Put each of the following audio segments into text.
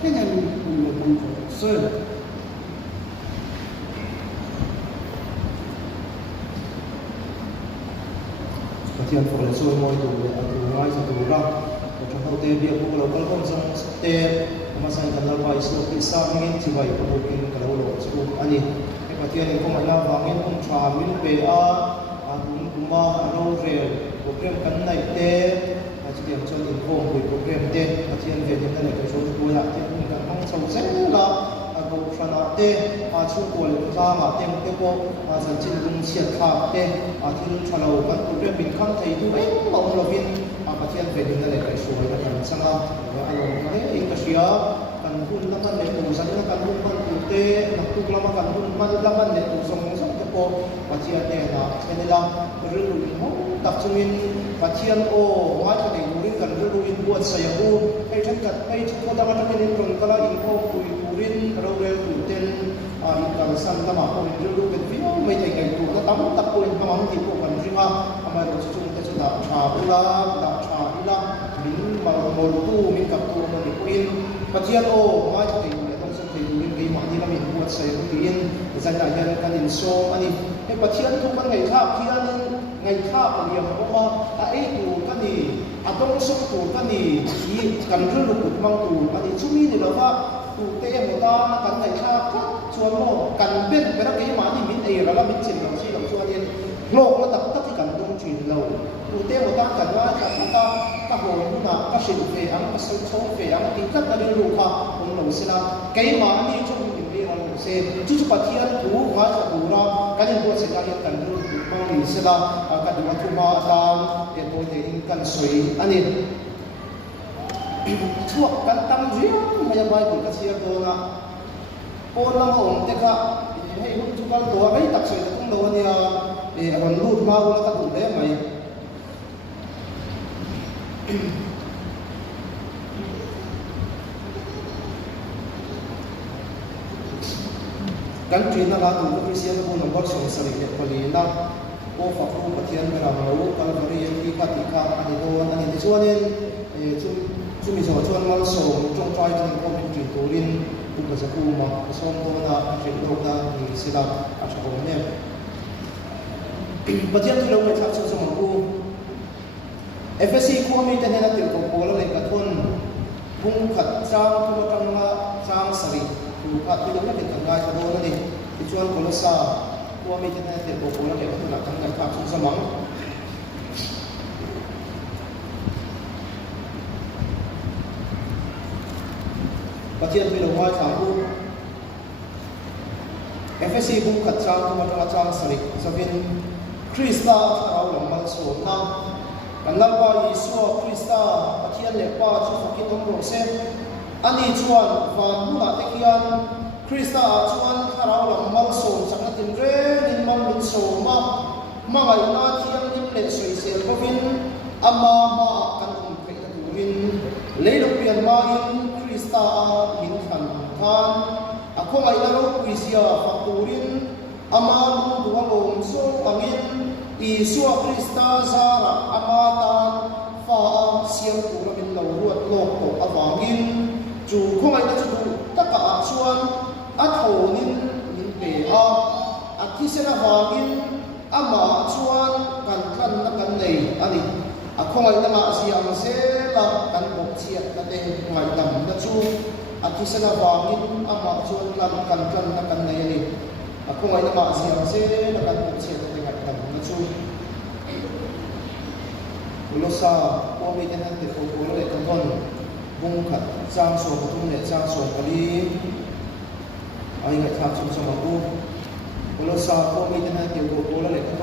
ให้งานคุณมันเสื่อที่อันฝนส่วนมวยตัวอันตัวง่ายสุดตัวรักแต่ถ้าเขาเตะเบี้ยพวกเราก็ต้องสั่งเตะมาสั่งกันแล้วไปสุดที่สร้างเงินที่ไปพวกกินกันแล้วหลอกสุดอันนี้ไอ้ประเทศนี้ก็มันน่าวางเงินคงชามินเปอาคุณมาเราเรียนโปรแกรมกันในเตะอาจจะเรียนชนอินโฟมคุยโปรแกรมเตะอาจจะเรียนเรียนกันในกระทรวงตัวอย่างที่คุณกันต้องส่งเสริมละก็ขณะเตะอาช่วยตัวเล็กๆมาเตะมันก็พอมาสัญจินดุงเชียร์ขาเตะที่ชะลอกันตัวเรื่องบินข้ามไทยด้วยมองเราบินประเทศเป็นนั่นแหละช่วยกันสังหารว่าเราให้เองก็เชียร์กันหุ่นละมันในตัวสัญญากันหุ่นมันตัวเตะนักตุกละมันกันหุ่นมันละมันในตัวส่งก็พอประเทศเนี่ยนะแค่นี้ละเรื่องรุ่นห้องตักชวินประเทศโอ้มาจากไหนรุ่นกันเรื่องรุ่นบวชเสียบูให้ฉันกัดให้ฉันก็ทำอะไรในตรงก็ละอินโฟคุยรุ่นเราเรียนคุยเต้นการสั่งละหมาดคนเรื่องเป็นฟิวไม่ใช่ไงตัวก็ตั้งตักคนทำมันที่พวกกันใช่ไหมทำไมเราจะจุ่มแต่จะดับชาบุลาดับชาบุลามินมาโมลูมินกับตัวมันอีกคนประเทศโอ้มาจากไหนต้องส่งไปดูเรื่องกี่มันที่เรามีบวชเสียบุรีนจะได้ยันกันอินโซอันนี้ให้ประเทศทุกคนไงท่าเพียนไงท่าเรียนเพราะว่าไอ้ตัวกันนี่ต้องส่งตัวกันนี่ที่กันเรื่องลูกมังตัวอันนี้ช่วงนี้เนี่ยเราว่าตัวเตะหมดกันไงท่าก็ชวนโลกกันเป็นไปแล้วกี่มันที่มินเอเรามินเช่นเราที่เราชวนเนี่ยโลกเราตัดตัดที่กันต้องจีนเราตัวเตะหมดกันว่าจะทำก็โหนมาก็สินเฟียงก็สินโชเฟียงที่ก็จะได้รู้ว่าองค์หลวงศิลากี่มันนี่ช่วงนี้เป็นเราเสียจุดปัจจัยถูกมาจากดูเราการเรียนรู้สิ่งที่กันรู้มาหลีศิลาการดูวัตถุมาตามเรียนรู้ถึงกันสวยอันนี้ช่วงกันตั้งเรื่องไม่ยากไปถึงกระเชียร์โดนโอนละองค์เด็กให้หุ่นทุกคนตัวไม่ตักใส่ตุ้งโดนเนี่ยคนรูดมาแล้วก็ถูกได้ไหมกันจีนนะครับดูวิเศษผู้นำบทส่งสริเด็กคนนี้นะโอ้ฝักรู้ปฏิญาณเราการเรียนที่ขัดที่ขาอันนี้โดนอันนี้ในช่วงนี้ช่วงมีช่วงมันส่งจงใจกันก็เป็นจุดตัวลินผู้ประสบผู้มาส่งตัวนะเป็นโลกนะมีศิลปะอาชีพเนี่ยปฏิญาณที่เราไม่ทำช่วงสมัยผู้FSC คู่มีแต่ในนักติดกับโบราณเลยกระทุนบุ้งขัดจ้างทุกจังหวะจ้างสริถูกขัดที่เราไม่เป็นกันง่ายกระโดดนั่นเองที่ชวนคนละซาคู่มีแต่ในนักติดกับโบราณเลยกระทุนหลักทั้งการขับสมองประเทศที่เราว่าทางผู้ FSC บุ้งขัดจ้างทุกจังหวะจ้างสริจะเป็นคริสต์เราหลงมันโสดนะกันนับว่ายิสุคริสต์ประเทศเล็กว่าชุดกิจต้องรู้เส้นอันนี้ชวนฟังผู้นักเรียนคริสต์ชวนเราหลังมังส่งสังกัดเรื่องมังเป็นส่งมาไงหน้าที่ยังยิ้มเล่นสวยเสียก็วินอามากันอุ่นไปกันวินเลยเราเปลี่ยนมาอินคริสต์มินขันทานอะคงไงเราคุยเสียฟังตูรินอามาดูดวงลมส่งตังินYesus Kristus Zara amatan fa siang tu min lo ruat lok ko awangin chu khongai na chu taka chuan a thonin min pe a athisena wangin ama chuan kan than na kan nei ani a khongai na ma siang se la kan bok chiat na te ngai tam na chu athisena wangin ama chuan lam kan than na kan nei ani a khongai na ma siang se la kan bok chiat na te ngai tam na chu ulo sa pomi tenan te ko ulo le kan bung khat chang so tum le chang so kali ai ngai thak chung sama ku ulo sa pomi tenan te ko ulo le kan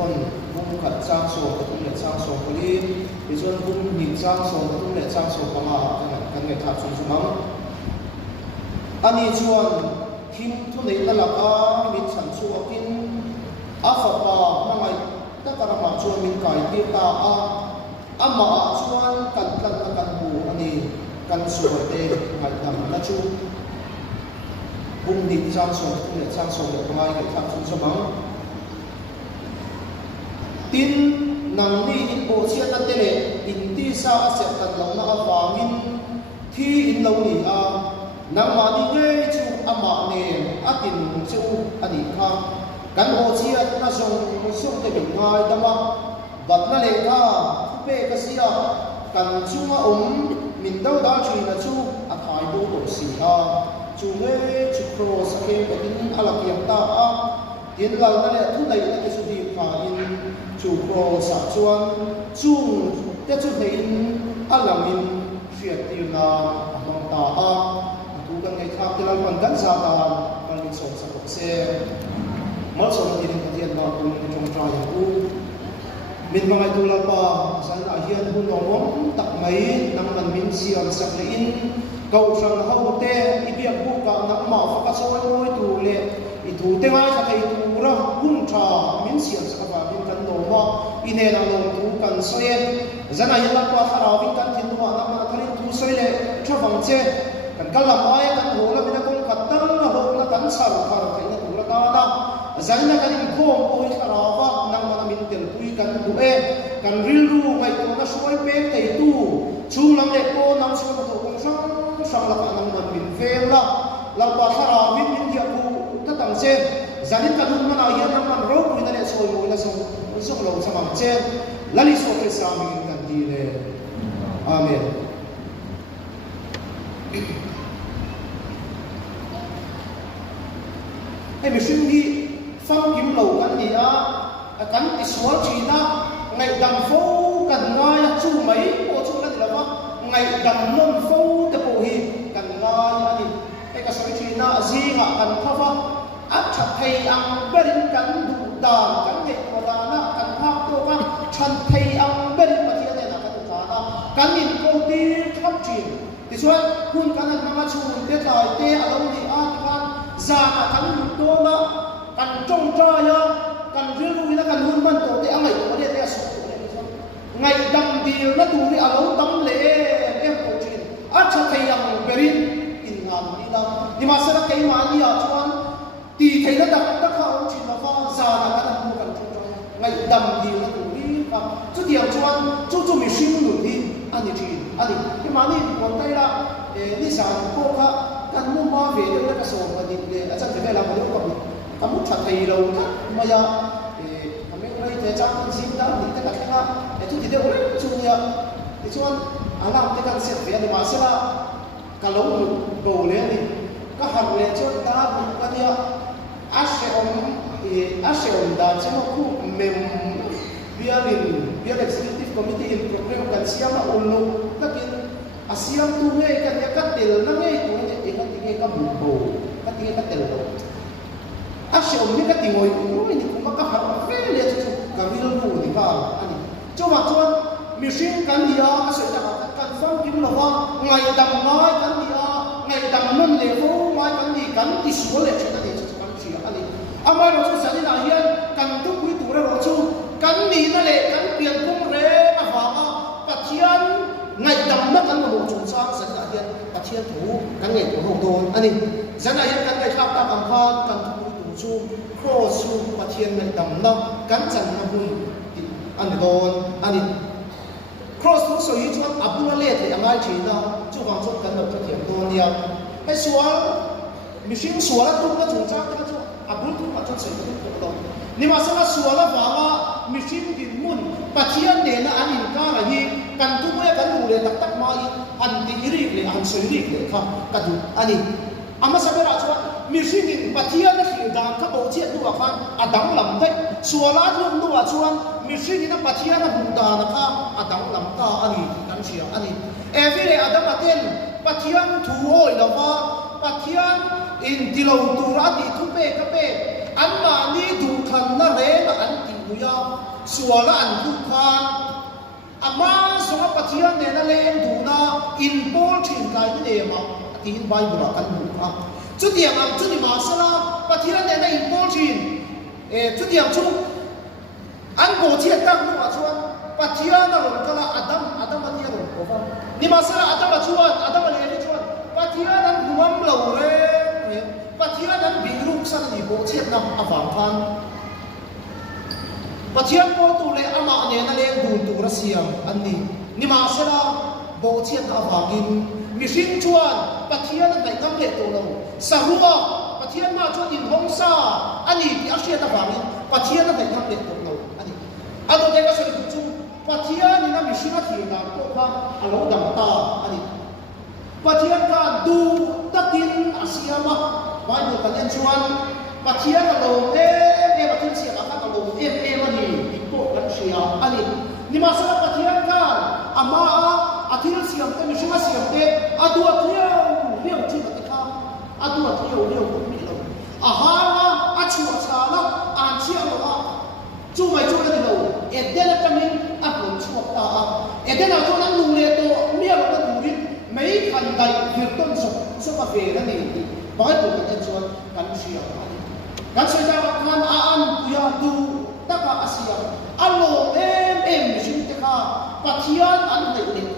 bung khat chang so tum le chang so kali izon bung ni chang so tum le chang so kama kan ngai thak chung sama ani chuan thim thu nei la la a mi chan chu akin a fa pa ma ngai ta kara ma chuan min kai ti ta a ama chuan kan tlan na kan bu ani kan suate ngai tam na chu bung ni chang so le chang so le ngai ngai thak chung sama tin nang ni in bo chiat na te le in ti sa a set kan lo na awangin thi in lo ni a นังมานี่เงยจูอามาเนอาตินจูอดีค่ะกันโอเชียน่าส่งเตบิงง่ายดมาบัดนั่นเลยค่ะเป้ก็เสียกันจูมามินดาวดาจีนะจูอาถ่ายดูตัวเสียจูเงยจูโครสเกปอินอาลักยังตาอินเรานั่นแหละทุกในนั่นก็สุดีผ่าอินจูโครสักชวนจูจะจูเห็นอาลังอินเสียตีนาลองตาดูกันไงครับที่เราคนกันซาตานกันมีส่งสักเสียมาส่งที่นี่ที่เราคุณจงใจอย่างกูมินบางไอตัวเราป่าสันอาเฮียนหุ่นน้องตักไม่นั่งมันมินเสียงสักเลยอินเก่าสังเขาเตะอีเบียบุกกับนักหมาฟักซอยน้อยตัวเละอีถูเตะง่ายสักไอตัวเราหุ่นชามินเสียงสักแบบมินกันโน้ว่าอินเนนังลงถูกันสวยสันอาเฮียนเราป่าคาราวิกันทิ้งว่านักมันทะเลถูสวยเลยชอบฟังเจกันกลับมากันหัวเราเป็นคนขัดตั้งเราเรากันสารพัดที่เราถูกเราตาจันนักนี่ข้อมูลคาราว่านังมันมินเตลคุยกันดูกันริลูไงตัวนั้นช่วยเป็นแต่ตู้ชูนังเด็กโตนังช่วยตัวคงช่างละกันนังมันมินเฟลละเราบอกคาราวินมินเดียกูถ้าตั้งเช่นจันนี่กันมันเอาเยอะนังมันรู้คุยนั่นแหละช่วยมันส่งเราสมัครเช่นแล้วลิสโอเคสามีกันดีเลยอาเมนให้มีสิ่งที่ฟังกิมเหล่ากันนี่กันติดสวดจีน่าไงดังฟูกันง่ายจู่ไหมโอ้จู่นั่นแหละว่าไงดังนนฟูแต่โอ้ยกันง่ายอันนี้ไอ้กษัตริย์จีน่าจีงะกันข้าว่าอัจฉริยะเบรินกันดูดานกันเหตุการณ์นะกันภาพตัวกันชันเทียงเบรินมาเทียนเนี่ยนะกันดูดานกันอินโกตีทับจีนที่ส่วนคุณกันนั้นมาชูเตะลอยเตะอารมณ์ดีอาร์กันจากันดูโตนะกันจงใจกันเรื่องนี้นะกันหุ่นมันโตแต่อะไรตัวเดียวสุดไงดำดีนะตัวนี้อารมณ์ตั้มเล่เอ็มโอจีนอาจจะเทียงเบรินอินงานนี้นะนี่มาสระเกี่ยมานี่ชวนตีเทียนดักตะเขาจีนมาฟังจากันหุ่นกันจงใจไงดำดีนะตัวนี้ครับจุดเดียวชวนจุดมีสิ่งหนึ่งที่อันนี้จีนอันนี้ที่มานี่คนไทยละนี่สารพวกเขากันมุ่งมาเวทีแล้วก็ส่งมาดิเลยอาจารย์จะได้รับมาด้วยกับkamu catai lautan maya kami mulai terjatuh cinta di tengah-tengah itu tidak boleh cuma itu kan alam tekan setia di masalah kalau boleh ni kahar lecur dah bukan dia asyom dan semua ku biar eksekutif komite in program kan siapa ulu tapi asiam tu ni kan dia katil nangai tu ni kan tinggal kamu kan tinggal katil asyik ni kan tinggal ini maka harus fail ya tu kami lalu ni kal ani coba mesin kan dia asyik kan faham kita lah ngai dam ngai kan dia ngai dam non level ngai kan dia kan isul ya cerita dia kan sia ani amai rosu sani lahian kan tu kui tu rosu kan ni na le kan pian pung re awanga patian ngai dam na kan mo chung sang san lahian patian tu kan ngai tu hong don ani san lahian kan ngai thap ta kan phan kanชูโครชูปะเทียนในดำน้ำกันจันทบุรีอันนี้โดนอันนี้โครชูสวยจวนอับดุลเลตเลยอะไรจีน่ะจู่ฟังจนกันแบบเทียมโดนเนี่ยให้สวลมิชิงสวลตุ้งก็ถูกจ้างก็จู่อับดุลตุ้งมาจนเสร็จก็ถูกต้องนี่มาสักสวลฟ้าว่ามิชิงดินมุนปะเทียนเนี่ยนะอันนี้ก็อะไรกันตุ้งเนี่ยกันดูเลยตักมาอีอันที่ริกเลยอันสวยริกเลยครับกันดูอันนี้อามาสักราชว่ามิชิงปะเทียนนั่นคือดังข้าพเจ้าดูว่าคันอดังลำได้ส่วนละรุ่นดูว่าชวนมิชิงนั่นปะเทียนนั่นบุญดานะครับอดังลำตาอันนี้กันเชียอันนี้เอวิเลอดังมาเต้นปะเทียนถูโอยแล้วว่าปะเทียนอินดิโลตูราดีทุเปกเปอันมานี่ดูคันนั่นเองอันติมุยาส่วนละอันทุกคันอามาสงปะเทียนเนี่ยนั่นเองดูนะอินโพลชินไกนี่เดียมาที่อินไบเบิลกันดูครับจุดเดียงจุดนี้มาสละปะทีนั้นเนี่ยอินโพจินจุดเดียงจุดอันโบเทียตั้งนู่นชวนปะทีนั้นเราก็ละอดัมปะทีนั้นเราฟังนี่มาสละอดัมมาชวนอดัมมาเลี้ยงชวนปะทีนั้นรวมเราเลยปะทีนั้นบิรุกสันนี่โบเทียนำอฟังพันปะทีนั้นโบตุเลยอามาเนี่ยนั่นเองดูตุรัสเซียอันนี้นี่มาสละโบเทียนอฟังกินมิชิงชวนปะเทียนในกำเนิด ตัวเราสรุปปะเทียนมาจนอินหงซาอันนี้ที่อาเซียนตะวันปะเทียนนั่นเองทำเด็ดตัวเราอันนี้อันตัวเด็กก็สรุปจุปะเทียนนี่นะมีชื่อว่าที่นั่นก็ว่าอันเราดังตาอันนี้ปะเทียนการดูตัดดินอาเซียนมาไว้ดูกันยันชวนปะเทียนเราปะเทียนเสียกันเรามันนี่อีกพวกกันเสียอันนี้นี่มาสำหรับปะเทียนการอามาอาทิตย์เสียงเต็มชื่อว่าเสียงเต็มอาตัวเที่ยวเรื่องที่มันจะข้ามอาตัวเที่ยวเรื่องพวกนี้เราอาหารละอาชัวชาละอ่านเชี่ยวละจู่ไม่จู่เลยเราเอ็ดเดนกันมินอัพลงชัวตาเอ็ดเดนเอาตัวนั้นลุงเลโตเมียเราก็ดูดิไม่ทันใดเกิดต้นสุกาเฟ่นั่นเองบางคนก็จะชวนกันเชี่ยวกันเสียดายกันอ่านกุยาดูตะกาอาเซียนอัลโลชิมเตค่าปะเทียนอันเด็กเด็ก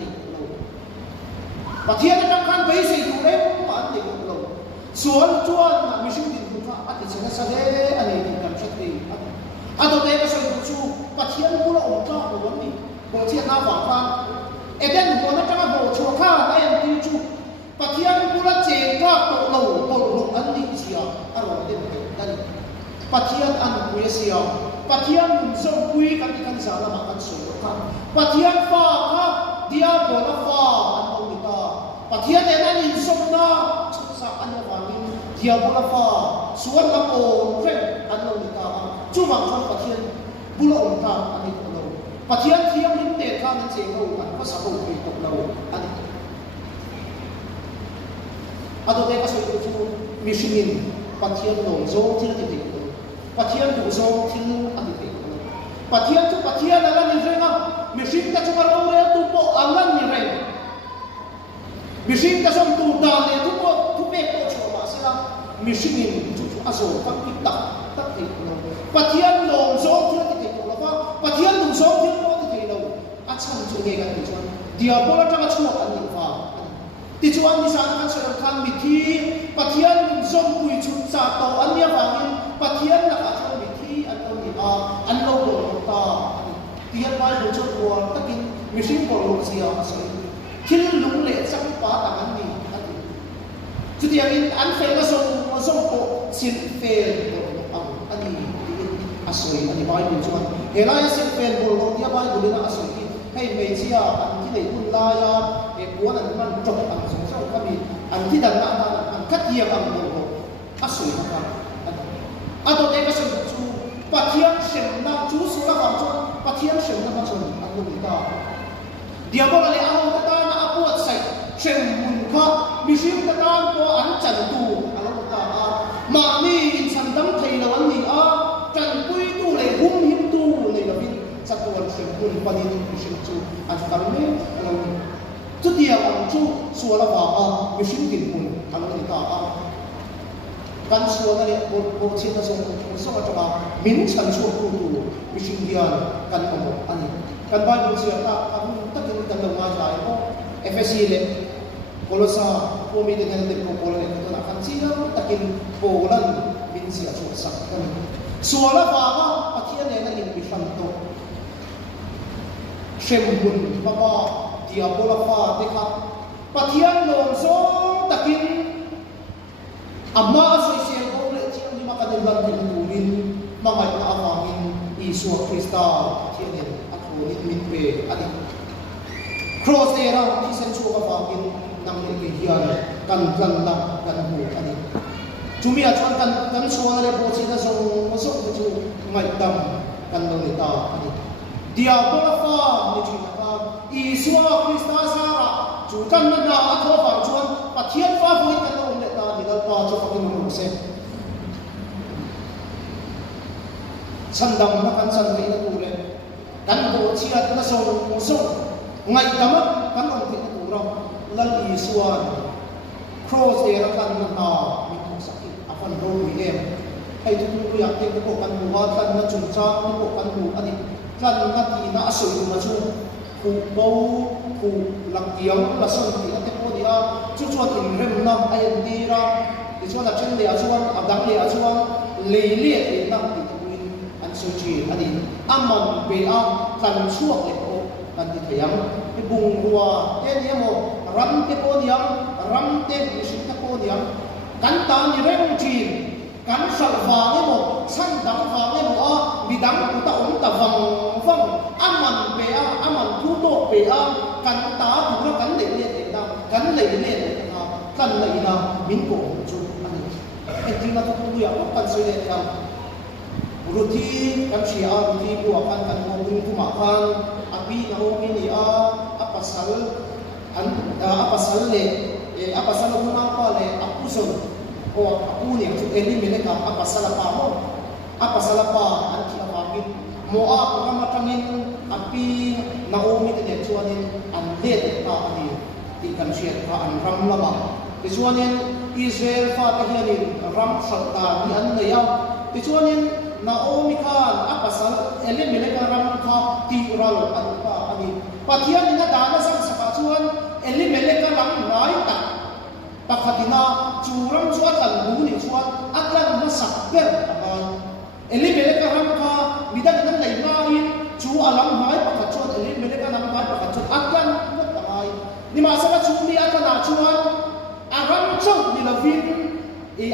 ปะเทียนนั่นกันไปสิดูเลยปะเด็กเราส่วนจวนมิชิมดินคุณว่าอันนี้จะแสดงอันนี้กันชัดเจนอันตัวเด็กก็ส่วนจูปะเทียนกูละองค์เจ้าวันนี้โบเทียนหน้าฝาฟ้าเอเดนหัวนั่นจะมาโบชัวข้าไอ้อันที่จูปะเทียนกูละเจนก็ตกเราตกลงอันนี้เสียอารมณ์เด็กนั่นปะเทียนอันกุยเสียปะเทียนมุนส่งคุยกันที่กันสารมากันสวยครับปะเทียนฟ้าครับเดียบโลฟ้าอันตรงนี้ตาปะเทียนเนี่ยนั่นอินส่งนะชุดสักอันนี้ฟังนี่เดียบโลฟ้าส่วนละโอเร่งอันตรงนี้ตาจู่บางคนปะเทียนบุโลองตาอันนี้ตรงเราปะเทียนเทียมลิ้นเด็ดข้านั้นเจ้าอันก็สักคนไปตรงเราอันนี้อันตัวเด็กก็สวยจู่มิชิมินปะเทียนหลงโซ่ที่เราติดปะเทียนดูโซ่ที่อันนี้ปะเทียนทุกปะเทียนอะไรนี่เรื่องมิชิมก็จะมาเอาเรื่องตุโปอันนั้นนี่เรื่องมิชิมก็ส่งตูดานเลยทุกเป๊ะโตชัวมาสิละมิชิมินจุดอาโซฟังติดตักติดเราปะเทียนลงโซ่ที่เราติดเราว่าปะเทียนดูโซ่ที่เราติดเราอาชันจุดเดียวกันที่ชวนเดียวพวกเราจะมาชัวอันนี้ฟ้าที่ชวนที่สารกันส่วนทางมิทีปะเทียนส่งคุยชุดสาโตอันนี้ฟังปะเทียนนะครับอันโลกโลกตาเทียนไว้ดูจุดวัวตะกินมิชิมโกลูเซียสวยคิดลุงเละสักป้าต่างกันนี่จุดอย่างนี้อันเฟลมาส่งโกสินเฟลอันนี้อาศัยอันนี้ไว้ดูจุดเฮลัยสินเฟลโกลูที่ไว้ดูนะอาศัยให้เมเซียอันที่ไหนคุณลายาเอกวนอันมันจบอันสงสัยก็มีอันที่ดังนั้นอันคัดเยียบอันโกลูอาศัยนะครับอันตัวเด็กก็ส่งจูปะเทียนเสียงนักจูสุราฟังจนปะเทียนเสียงนักฟังจนอันนู้นตาเดี๋ยวบอกเลยเอาตาหน้าปวดใส่เสียงมุนข้ามิชิมตาตัวอันจันตูอันนู้นตามานี่ฉันตั้งใจแล้ววันนี้จันปุยตู้เลยหุ่มหิมตู้เลยแล้วพี่สักวันเสียงมุนปะนี่มิชิมจูอันกันนี้เราจุดเดียวอันจูสุราฟังมิชิมกินมุนอันนู้นตากันส่วนนั้นเนี่ยโบชินนะส่งมาจากมินชันช่วงครูมิชิมเดียนกันหมดอันนี้กันบ้านบุษยาตาอันตั้งแต่กันลงมาจากก็เอฟเอสซีเลยโคลซาโคมีเด็กเด็กโคลเลยตัวนักขันซีแล้วตะกินโคลันมินเสียช่วงสักกันส่วนละฟ้าปะเทียนเนี่ยนั่นเองมิฟันโตเชมบุญบ้าเดียโบลาฟ้าเด็กครับปะเทียนลงโซตะกินอามาสวยเสียงเขาเลยที่นี่มากันเดินกันดูนินมาไม่ต้องอาฟังอินอิสุคริสต์ที่นี่อัคโรนิมินเปอันนี้ครอสเอราที่เซนชัวกับฟังอินนั่งในเกียร์กันกันนักกันหูอันนี้จุมีอาจารย์กันชัวเลยโบชินะส่งมาส่งไปจูไม่ดำกันเลยตาอันนี้เดียบลาฟ้าไม่จริงนะครับอิสุคริสต์สาระจูกันนั่นนะอัคโรฟังชวนปะเทียนฟ้าฟุ้งกันนี่เราพอจะฟังดูเสร็จฉันดำมากันฉันไม่ได้ดูเลยกันโบเชียร์กันส่งไงดำมากันองค์ที่ดูเราลัลอีส่วนโครเซรักันนั่นน่ะมีทุกสักทีอาฟันโรวีเอ็มให้ทุกคนอยากเห็นพวกกันดูว่ากันนั่นจุนจ้าพวกกันดูอันนี้กันนั่นที่น่าสวยมาช่วยผูกโบผูกหลักเดียวละส่วนที่นั่นเดียวชุดชวนอินเริ่มน้ำไอ้ดีระดิชวนอับเชนเดียชวนอับดังเดียชวนเลี้ยอินน้ำติดวินอันสุจีอันนี้อัมมันเบียกันช่วงเล็กโอกันที่เทียมไอ้บุงหัวเทียมรำเตโปเดียมรำเตมิชิตโปเดียม ตานี่เร่งจีนกันสัลฟาเนี่ยหมดสั่งดังฟาเนี่ยหมดมีดังอุตอุตฟังอามันเปียอามันทุโตเปียกันตาถูกแล้วกันเลยเนี่ยดังกันเลยเนี่ยนะครับกันเลยนะมินโกจุอันนี้ไอ้ที่เราต้องดูอย่างกันสุดเลยครับรุทีกันเชียรุทีบัวกันโมบุญกุมากันอภินาโอมินีอัปสัลอันอัปสัลเลยอัปสัลกุมาปะเลยอัปุสนโอ้อัปุเนี่ยจุดเอลิมิเนกับอัปสัลปาโมอัปสัลปาอันที่อามิดโมอาปะมาทังินอภินาโอมิเนี่ยชวนินอันเด็ดตาอันนี้ที่กันเชียร์อันรัมละบาที่ชวนินอิสราเอลฟาตะเฮียนินรัมสัตตาที่อันเนี่ยที่ชวนินนาโอมิคานอัปสัลเอลิมิเนกับรัมคาติรัลอันตาอันนี้ปะเทียนนี่นะดานะสังสกัดชวนเอลิมิเนกับรัมไรตักปะขัดินาจูรัมชวนกันบูนี่ชวนอักลันมาสักเกินเอลิมิเนกับรัมคามีดังนั้นไหนมาอีจูอาลัมไรปะขัดชวนเอลิมิเนกับรัมไรปะขัดชวนอักลันมาตายนี่มาสักชูมีอักนาชวนอารัมชวนนี่ละวิน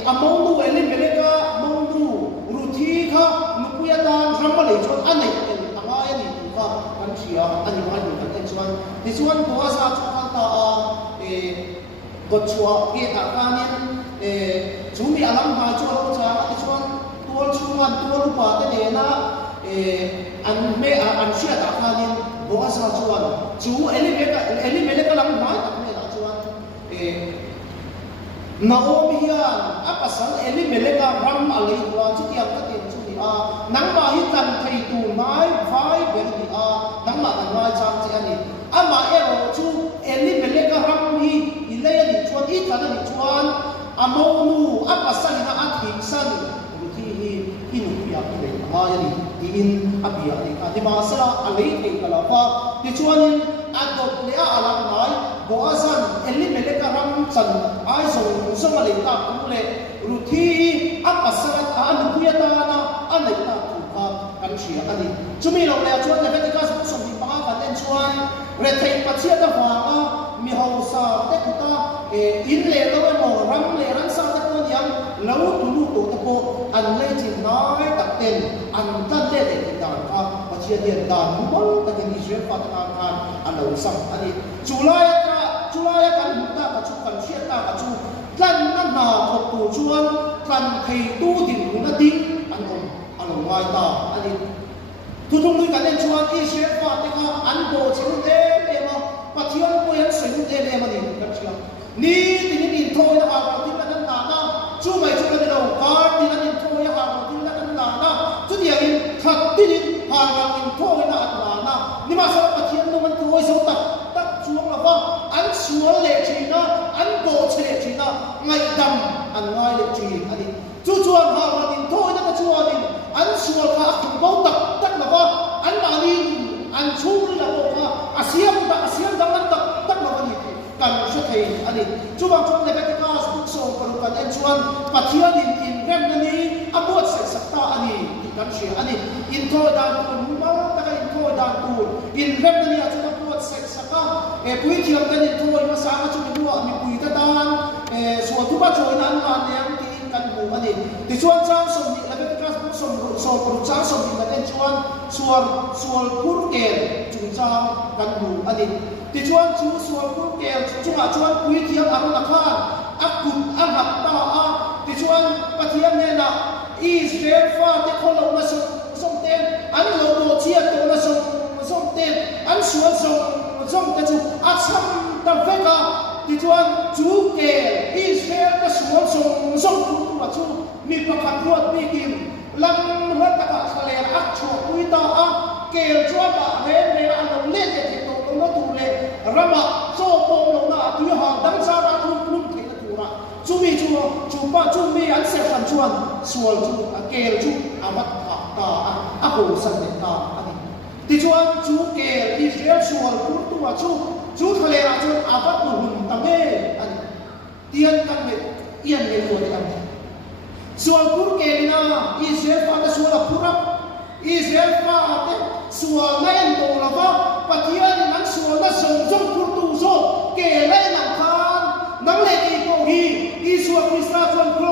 อามูดูเอลิมิเนกับมูดูรูทีค่ะนุกุยาตานรัมมาเลยชวนอันไหนเป็นอะไรนี่ค่ะกันเชียอันนี้มาอยู่กันเองชวนที่ชวนตัวซาชวนตากดชัวเกี่ยตาเนี่ยจูมีอารมณ์หาชัวรู้จักที่ชวนตัวชูมันตัวรูปะแต่เนี่ยนะอันไม่อันเชียตาเนี่ยบัวซาชวนจูเอลิเมเลก็ลำบากแต่เนี่ยชวนนาโอมิฮานอัปสัลเอลิเมเลก็รัมอะไรตัวจุดที่อันนั้นจุดที่นังมาฮิตันไทตูไม้ไฟเบลดีนังมากันไม้จางเจนี่อามาเอโรจูเอลิเมเลก็รัมฮีอิเลย์นี่ชวนอีกกันนี่ชวนอาโมนูอัปสัลนะอัฐิสันดูที่อินุพิยาอิเลย์มาอย่างนี้อินอภิยานี่ที่มาสละอะไรเองก็แล้วว่าที่ชวนอัดดอกเลี้ยอาลังไม้บัวสันเอลิเมเลก็รัมสันไอส่งมาเลยตาคุณเลยรูที่อัปสัลอันดุยตานะอันไหนตาถูกกันเชียอันนี้จุมีเราแล้วชวนในเวทีการส่งที่บ้านกันเล่นชวนเรทเทปเชียตะฟังมีเฮาซาเด็กตาอินเล่เราไม่มองรัมเล่รังซาตะโกนยังเราตุลุตุตะโกอันเล่จินน้อยตักเต็นอันตันเล่เด็กด่านครับปเชียเดียนด่านมุ้งตะกินอิสราเอลฟังการอันเราสั่งอันนี้จุลายกันมุตตะกระชุกันเชียตากระชุกันนั่นนาทบตัวชวนกันไทตู้ดินนัดดิ้งอันนั้นอันเราไม่ตาอันนี้ทุกทุกมือกันเล่นชวนอิสราเอลฟังที่เขาอันโบเชนเดเอมาปะเทียนโบยันเสียงเดเอมาดิกันเชียวนี่ที่นี่โทยนะครับที่นั่นนานะชูไม่ชูกันเราการที่นั่นโทยนะครับที่นั่นนานะจุดอย่างนี้ขัดที่นี่หากันโทยนานะนี่มาสักปะเทียนมันโทยสตักช่วงละว่าอันสวนเล็กจีน่ะอันโบเชเล็กจีน่ะไงดำอันง่ายเล็กจีอันนี้จู่ชวนหาวันนี้โทษนักชวนนี้อันสวนข้าถึงเบาตักละว่าอันมานี้อันชูนี่ละบอกว่าอาเซียนดังนั้นตักละวันนี้กันช่วยอันนี้จู่บางช่วงในเวทีการสุขสงฆ์กรุกันอันชวนปัจเจียนินอินเรมนี้อันบวชเสกสักตาอันนี้กันเชียอันนี้อินโทดานตูนมาตะกันอินโทดานตูนอินเรมนี้อาจจะบวชเสกสักตาปุยเทียมกันโทยมาสามจุดหัวมีปุยตะดานส่วนทุกบ้านโจยนั้นมาเลี้ยงที่กันหูอันนี้ที่ชวนจ้างสมนิและเป็นการสมปรุจ้างสมนิและเป็นชวนส่วนผู้เกลจุงจ้างกันหูอันนี้ที่ชวนส่วนผู้เกลชวนปุยเทียมอารุณาคาอักกุบอันหักตาที่ชวนปะเทียมเนี่ยนะอิสราเอลฟ้าที่คนเรามาส่งเต็มอันเราโดเชียตัวมาส่งเต็มอันส่วนส่งแต่จูอาชัมตั้งเฟกาที่ชวนจูเกลอิสราเอลก็ส่งตัวจูมีประคันรวดมีกิมลำรัตกะทะเลอักชัวปุยตาเกลชวนบะเรนเนอันเราเล่นที่โตลงมาตูเลระบะโซ่โปงลงมาตุยหางดังซาราลุ่มเทนตูระจูป้าจูมีอันเสียขันชวนส่วนจูเกลจูอาวัตถักตาอาโกสันเดตาอันนี้ที่ชวนจูเกลอิสราเอลส่วนพุทธวจูทะเลอาจจะอาวัตหุ่นตั้งเออันนี้เตียนกันเม็ดเอียนเงินตัวเดียวส่วนพุทธเกลนะอิสราเอลฟ้าจะส่วนพุทธอิสราเอลฟ้าจะส่วนเล่นตัวละฟ้าปะเทียนนั้นส่วนนั้นส่งพุทธโซเกลเล่นหนังคานนังเล่นอีโกฮีอีส่วนคริสต์ชวนโคร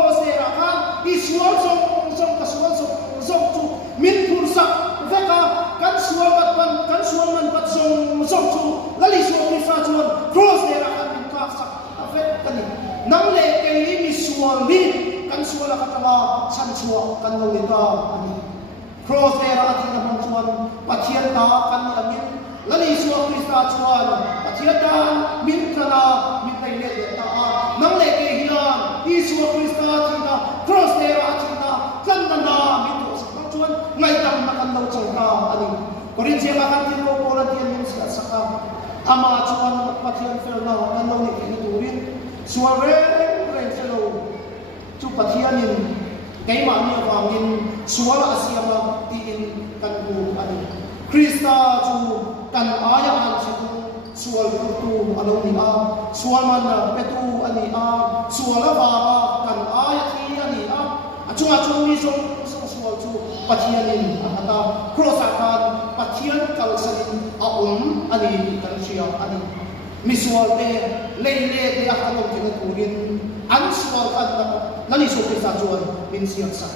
nang le ke mi sual ni kan suala katala chan chua kan lo ni ta ani cross era atin na chuan pathian ta kan angin lali suwa krista chuan pathian ta min kana min nei le ta nang le ke hian i suwa krista thina cross era atin na kan na mi to sa chuan ngai tam na kan lo chang ta ani korin sia ka kan tin ko polan tian min sa saka ama chuan pathian fel na kan lo ni ke turin suwa re chelo chu pathianin keima ni awangin suala asiama tiin kan bu ani krista chu kan aya an situ sual tu alo ni a sual man petu ani a suala ba kan aya ti ani a achunga chu mi so sual chu pathianin ata cross akan pathian kalsanin a ani kan sia ani misual te leile te akalong tinuturin an sual kan nani so krista chuan min siang sa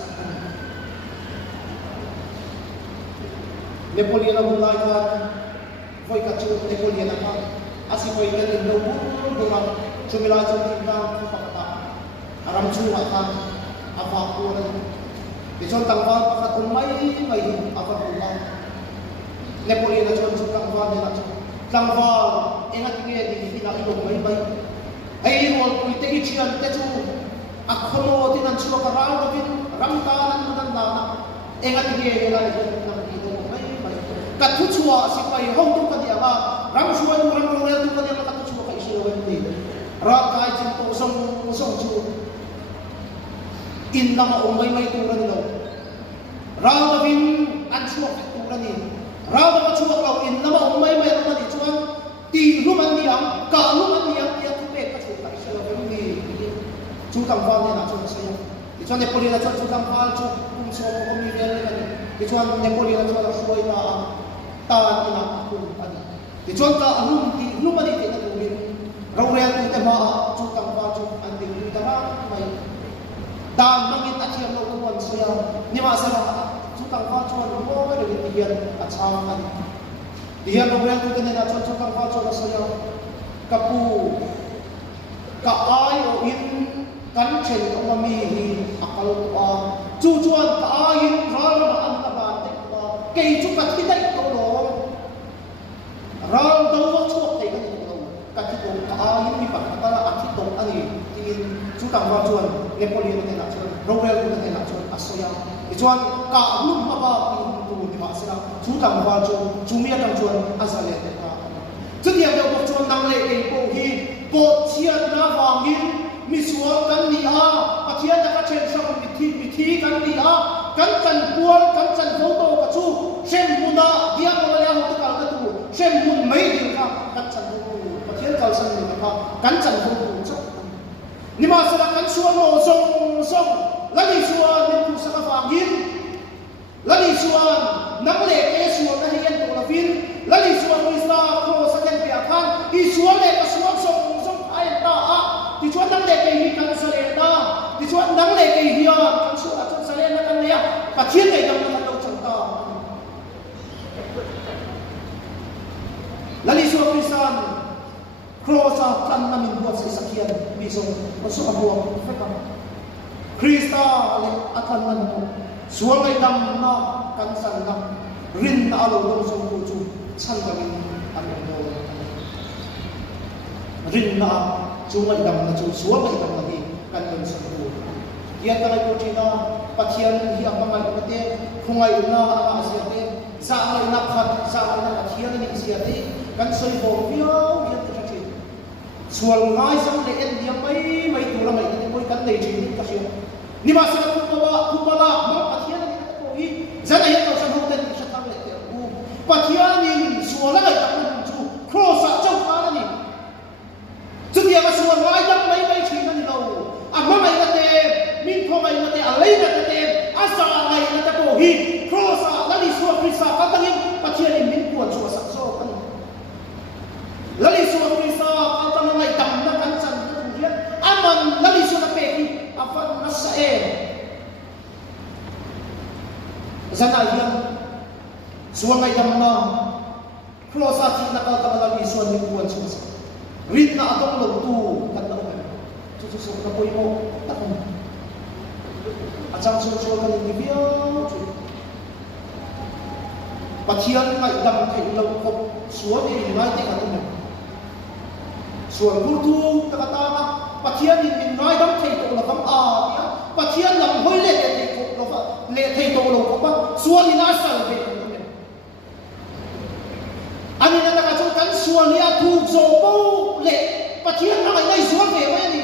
Napoleon ang mulai kan voi ka chu Napoleon ang asi voi kan indo bunga chumila chu tingkang pakata aram chu kan apa ko di chon tangwal pakat umay may apa ko Napoleon ang chu tangwal nila chu tangwal ingat ngi di ila ilong may ay wal ku te ichian te chu akhono tinan chu ka raw din ramtanan mudan na ingat ngi ila ilong katu chua sipai hong tu kadi ama ram chua tu ram rongel tu kadi ama katu chua kai silawan ni ra kai chin tu song chu in lama ongbai mai tu ran lo ra da bin an chua tu ran ni ra da chua lo in lama ongbai mai tu ni chuan ti luman ni am ka luman ni am ya tu pe ka chu kai silawan ni chu tam fa ni na chu sai di chuan ne poli na chu tam fa chu kum so ko mi vel ni di chuan ne poli na chu la suai na ta ina ku ani ti chon ka alum ti lumani ti na tumin raw real ti te ma chu tang pa chu an ti ta ma mai da mangit a thiam lo ko wan sia ni ma sa chu tang pa chu an mo ga de ti hian a chang ani ti hian raw real ti te na chu tang pa chu na sia ka pu ka ai o in kan chen o ma mi hi akal pa chu chuan ka ai in ra ma an ta ba te pa ke chu ka ti dai to Ram daw chuak tay kan ito katitong kaayin mi pagkatala akitong ani tingin chutang wa chuan Napoleon na na chuan Rommel na na chuan asoya chuan kaulum pa ba tu di ma sila chutang wa chuan chumia tang chuan azale ta chudia daw chuan nang le kay po hi po chian na wangin miswa kan ni a pathian na ka chen sa mithi kan ni a kan pual kan photo ka chu sem muna dia ko la ho ta ka tu sem mun mai din ka kan chan ho pathian kal san ni ka kan chan ho chu ni ma sa kan suwa mo song lali suwa ni ku sa ka fangin lali suwa nang le ke suwa na hian to la fin lali suwa krista ko sa ken pia khan i suwa le ka suwa song ai ta a ti chuan nang le ke hi kan sa le da ti chuan nang le ke hi a kan suwa chu sa le na kan le ya pathian nei dam na lo chang ta lali suwa krisan krosa kan namin buat sa sakyan bisong masuk abuwa feka krista ale akan man to suwa ngai dam na kan san na rin na alo dong song ku chu chan gamin an do rin na chu ngai dam na chu suwa ngai dam na ni kan dong sa ku dia tangai ko china pathian hi apangai pate khungai na asiate sa ngai na khat sa ngai na pathian ni asiate kan soi bo piao dia ta chi sual ngai sang le en dia mai tu la mai ni koi kan nei chi ni ka sia ni ma sa ku ba ma pathian ni ko hi zana ya ka sa ho ten sa thang le te u pathian ni sual la ta ku chu cross sa chau ka ni chu dia ka sual ngai dam mai chi na ni lo amma mai ka te min ko mai na te alai na te asa ngai na ta ko hi cross sa la ni sual krista ka tangin pathian ni min ku chu sa so kan lali suwa krista ka ngai tam na kan chan na tu dia aman lali suwa pe ki afan na sa zana hian suwa ngai tam na krosa ti na ka lali suwa ni kuan chu rin na atong lo tu kan na kan tu สุดๆกับปุยโมตักอาจารย์ชวนกันในเบี้ยวปะเทียนไงดำถึงเราคบสวนเองไงที่กันตรงนั้นส่วนผู้ทูตะกตาปะเทียนนี่น้อยดำถึงตัวเราคำเนี่ยปะเทียนดำห้อยเละถึงเราเละถึงตัวเราคบว่าส่วนนี้น่าสั่งเป็นอันนี้นะการชนกันส่วนนี้ถูกโจมเละปะเทียนอะไรในส่วนเละไม่ดี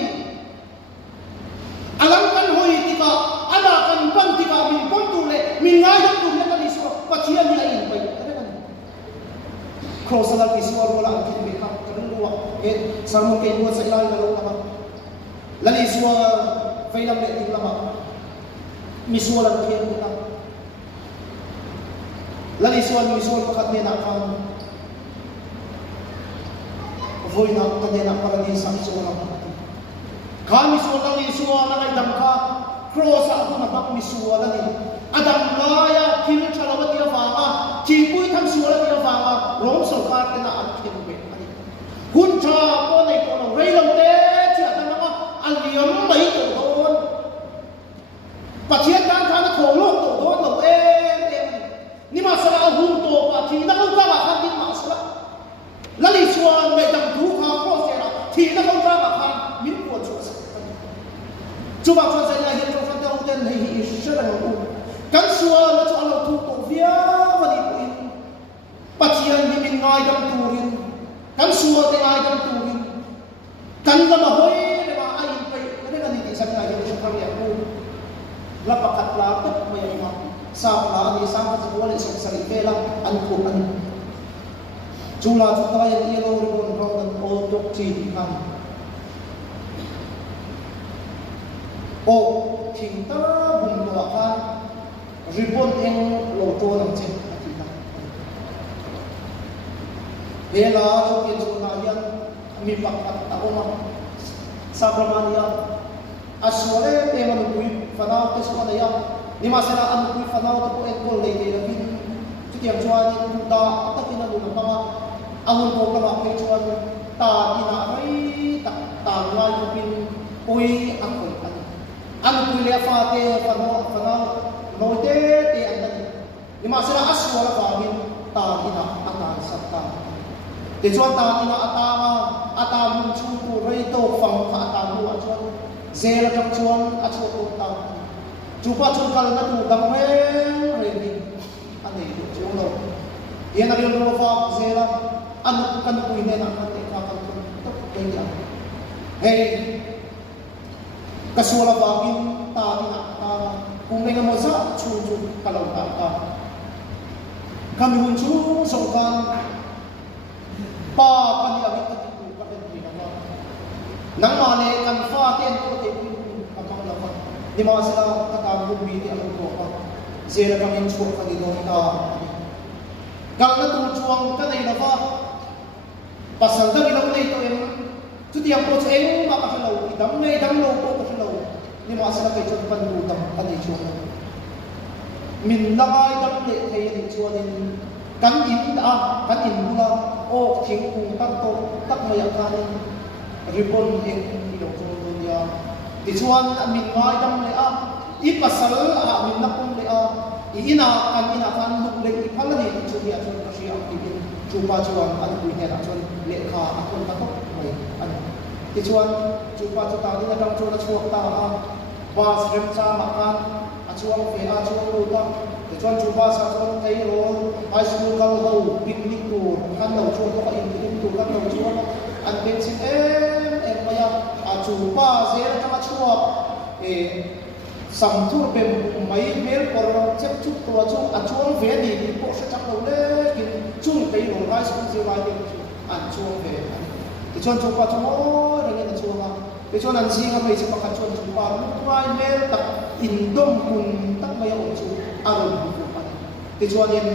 อาลังกันห้อยติกาอาลากันปั้นติกาบินปั้นตัวเละมีง่ายยังตัวนี้กันในส่วนปะเทียนนี่อะไรไปโครสลักอิสวารุลาอันที่เป็นคำกระดูกสามุเกนวัวใส่ลายกระโหลกนะครับและอิสวาไฟลำเล็กทิ้งละมั้งมิสวาลันเทียนนะครับและอิสวาประคัตเมนักฟังvui nak kanya nak paradi sang suara kami suara ni suara nak damka cross aku nak kami suara ni adam laya kini calawat dia fanga cipui tham suara dia fanga rom sarkar kena akhir be huncha ko nei ko no reilam te chi adam ma aliam mai to don pathian kan thana tholo to don lo ni ma sala hum to pa thi na ko ka kha din ma sala lali suan mai dam du kha pro se la thi na ko ka kha min ko chu sa chu ba chuan se la hin ko fa ta uten nei hi shara ko kan suan la chu alo tu to via va ni ko in pathian ni min ngai dam turin kan suan te ngai dam turin kan la ma hoi le ma ai pe ne na ni ti sa ka ni chu ka ya ko la pakat la tok mai ma sa la ni sa ka chu le sok sari pe la an ko an Jumlah kita yang ia lalu dan untuk cinta. Oh, cinta buntuakan ribut yang loto dalam cinta kita. Ela lalu kejunayan mipakat tauma sabramania aswale teman kui fanau kesuanaya ni masalah an kui fanau tu ekol lagi lagi. Setiap jual itu dah tak kena guna nama. Ang ko ka may chuan ta dinai ta ngai ko pin ui ako an ku le fa te fa no te te an ni ma sala aswa la fa min ta dina ata satta te chuan ta dina ata mun chu ku rei to fang kha ta lu a chuan zela kam chuan a chu ko ta chu pa chu kal na tu dang me re ni ani chu no yen ari no fa zela anu kan ko ine na kan te ka kan to te ya hey kasula bagin ta dina kung nga mo sa chu kalaw ta kami hun chu so kan pa kan ya bit tu ka pen ni na nang mane kan fa ten ko te ka pang la fa di ma sila ka ta bu bi ti ang ko pa zela kami chu ka ni do ta kang na tu chuang ka nei na fa pasal dah kita mulai itu yang tu tiap proses yang apa kalau kita mulai dah lo ko kalau ni masalah ke contoh pandu tam tadi cuan min nagai dah mulai kayak ni cuan ini kan pula oh tingkung tak mayakan ribon yang di dalam dunia di cuan min nagai dah mulai i pasal min nak mulai ina kan mulai ipala ni cuan dia cuan kasih aktifin Cuba cuan an kui hera cuan lekha akon ta tok mai an ti cuan cuba tu ta ni na dang cuan chuak ta ha bas rem cha ma kan a chuang fe a chuang lu ta ti cuan cuba sa chuan kai ro high school kal ho picnic tu kan lo chuan ko in picnic tu kan lo chuan an ben sin em maya a cuba zera ta chuak sam thu bem mai mel por chep chu to chu a chuang ve ni ko sa chak lo le kin chung kai lo rai sun ji lai de an chuang ve ti chuan chu pa chu mo ra ni na chuang a ti chuan an si nga mai chi pa ka chuan chu pa lu rai mel tak in dom kun tak mai o chu a ro bu pa ti chuan yen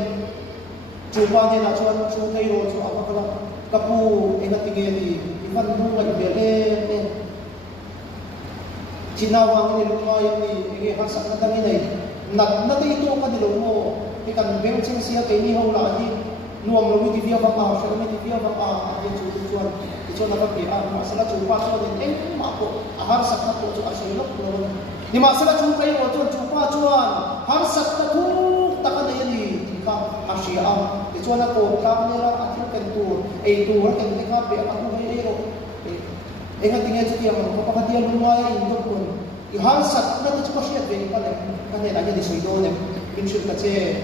chu pa ni na chuan chu kai ro chu a ka la ka pu e na ti ge ni i van bu ga be le Cinawa ni lupa yang ni hasak na tangi nay na ito ka dilo mo ikan beng sing siya kay ni haw lagi nuam lo mi ti via ba ka siya mi ti via ba ka ay chuan Ito na kapian, masala chupa chuan in mako ahar sakna ko chu asilok lo. Ni masala chupa yo chuan chupa chuan har sakna tu takana yani ka asia. Ito na ko kamera atil kentu tu kan ka be aku he ro. Nga tingin sa tiyang kapakadiyan lumaya indok kun. Ihar sakna tu chupa siya be ka ne lagi di soido ne pinsul ka che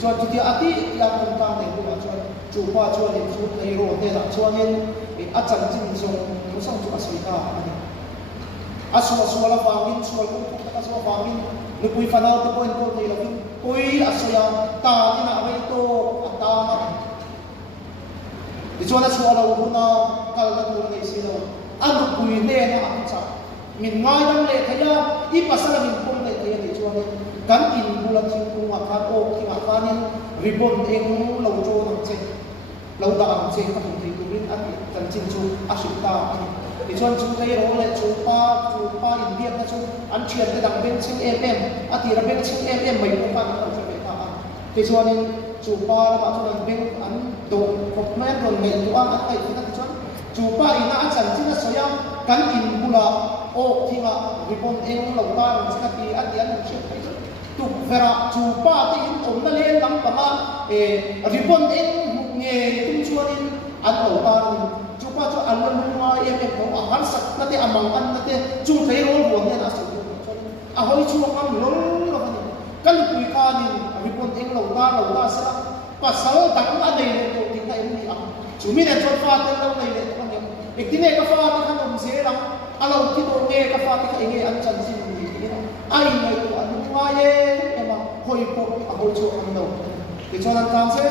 chuan chu ti ati la kon ta ne ko chuan chu pa chuan ni chu nei ro te la chuan in a chan chin zong mo sang chu asui ka ani aswa la fangin sual ko ta aswa fangin ni pui fanal te point ko te la fin pui asya ta ni na bai to ata ma di chuan aswa la wo na kal na tu nei si lo an pui ne na a cha min ngai dam le thaya I pasala min pon le thaya ni chuan kan in bulat thing ku nga kha o ki nga khanin ribon eng lo cho nang che lo da ang che ka thei tu rin an kan chin chu asita ni chuan chu nei ro le chu pa in biak na chu an thian te dang ben ching ati ra ben ching mai ko pa na chu be ta ti chuan in chu pa la ba chu dang ben an do kop men ron me tu an ai ti na ti chuan chu pa ina an chan chin na soya kan in bula o thinga ribon eng lo ta rang cha ti an dian chu tu vera chu pa ti in om na len lam pa ma ribon eng nge tum chuanin an lo ta chu pa chu an lo ma ko har sak na te amang an na te chu thei rol bo ne na su a hoi chu am lo lo kan pui ka ni ribon eng lo ta sa pasal dang a dei le to ti kai ni a chu mi ne chon fa te lo nei le to ne ekine ka fa ta kan om se lang alo ki to nge ka fa ti ka nge an chan sin ni ai mai to an ma ye ema hoi po a hoi chu an no ti chuan an kan se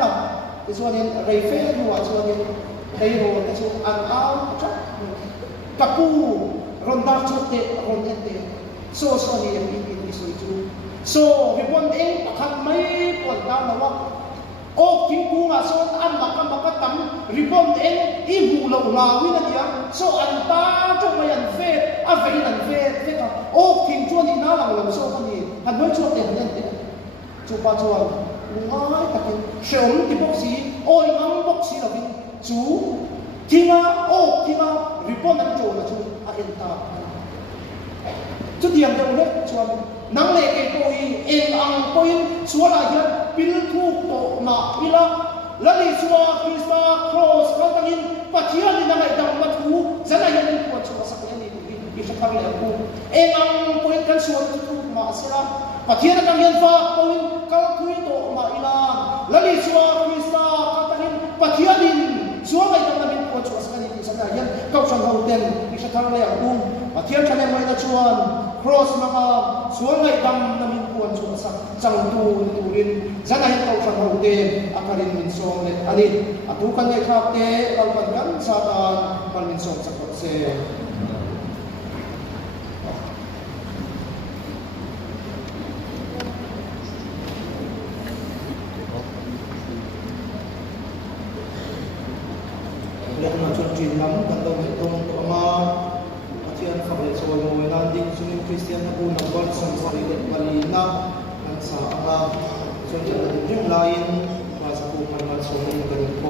la ti chuan in rei fe lu wa chuan in rei ro ti chu an au cha ka pu ron da chu te ron te so ni em in so chu so vi pon eng pakhat mai pon ta na wa o king ku nga so an maka tam ribon eng I hu lo la wi na dia so an ta chu mai an fe a ve an fe ka o king chuan ni na lang lo so ka ni han noi chu te han te chu pa chuan ngai ta ke sheom ti bok si oi ngam bok si la bin chu kinga ribon an chu na chu a en ta chu diam de le chuan nang le ke ko I en ang point suala hian pil thu to na ila lali suwa krista cross ka tangin pathian ni ngai dang ma thu zana hian ko chu sa ka ni bi sa khang le ko en ang point kan suwa thu ma sira pathian ka hian fa point kal thui to ma ila lali suwa krista ka tangin pathian ni suwa ngai dang ma ko chu sa ka ni sa ka hian ka san ho ten bi sa khang le ko pathian ka ne mai na chuan cross maka suangai dam na min kuan chu sa chang tu rin zana hin ko sa hote akarin min song le ani atu kan ngai khap te kal kan sa ta kan min song sa ko se ya na chon chin lam kan do tong ma Christian fakir soal mo landing sunin Christian na unang balsang sarili balina at sa ama so yung lain sa kuman at sunin ganun po